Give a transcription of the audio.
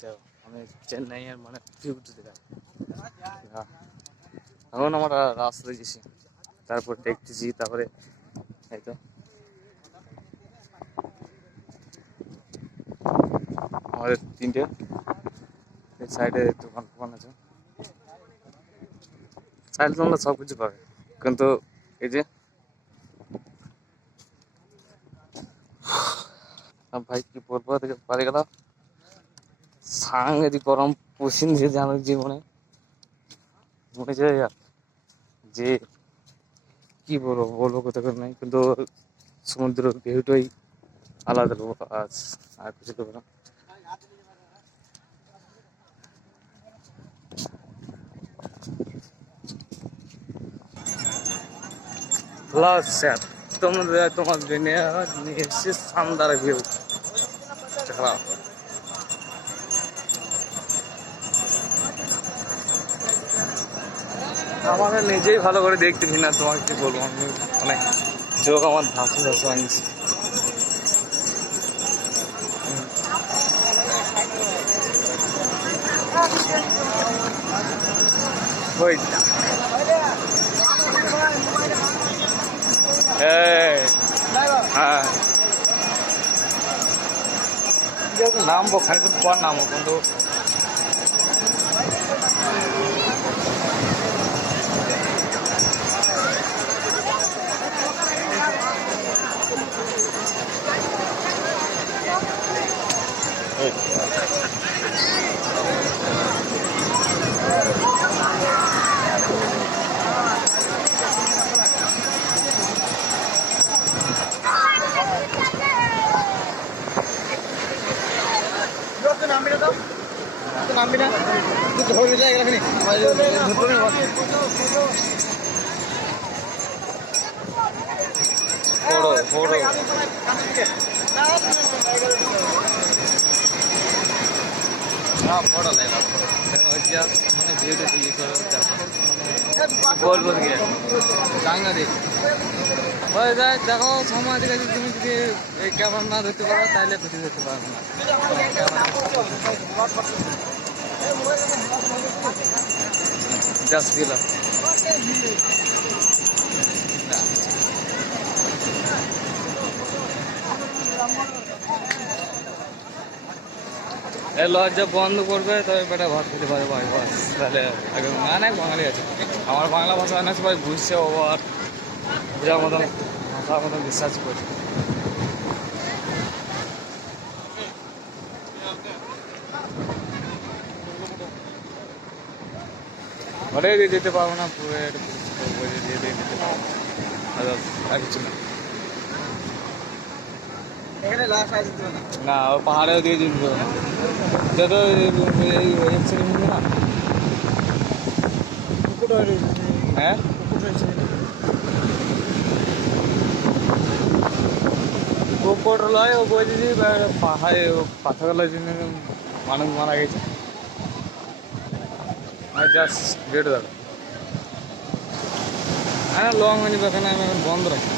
যাও আমি চেন্নাইয়ের মানে ভিউতে দেখাই। এখন আমরা রাস্তায় গেছি, তারপর দেখতেছি, তারপরে এই তো আমাদের তিনটে সাইডে দোকান ফোকান আছে, চাইলে তোমরা সব কিছু পাবে, কিন্তু এই যে ভাই কি বলবো থেকে পারে গেল সাংঘাতিক গরম পশ্চিম দিয়ে জানার জীবনে মনে যায় যে কি বলবো বলবো কোথাও নাই, কিন্তু সমুদ্র ভিউটাই আলাদা লোক আর কিছু দেবো না। স্যার তোমার নিয়ে এসেছি শানদার ভিউ খারাপ। আমাকে নিজেই ভালো করে দেখতেছি না, তোমাকে কি বলবো, আমি অনেক চোখ আমার ধাসু ধাসু আনছি। ওইটা হ্যাঁ নামবো খানিক্ষণ পর নামবো, কিন্তু নামবি না ধরে যায় এখানে বড় বড় বড় লাগে মানে ভিডিও ইয়ে করে বলবো গিয়ে চাঙ্গা দেখ হয়ে যায়। দেখো সময় থেকে তুমি যদি এই ক্যামেরা না ধরতে পারো তাহলে কিছু ধরতে পারবে না। জাস্ট দিলাম লজ্জা বন্ধ করবে তবে বেটা ভাত খেতে পারে ভাই, বাস তাহলে অনেক বাঙালি আছে। আমার বাংলা ভাষা অনেক সবাই বুঝছে, আর বোঝার মতন ভাষার মতন বিশ্বাস করছে। ঘরে দিয়ে দিতে পারবো না, পুরো দিয়ে দিতে পারবো আর কিছু না। না ও পাহাড়েও দিয়ে দিতে পারবো না, যত না হ্যাঁ কুকুর লয় ও বই দিদি পাহাড়ে পাথরগুলোর জন্য মানুষ মারা গেছে। জাস্ট গেট দাও হ্যাঁ লং হয়নি, এখানে আমি এখন বন্ধ রাখি।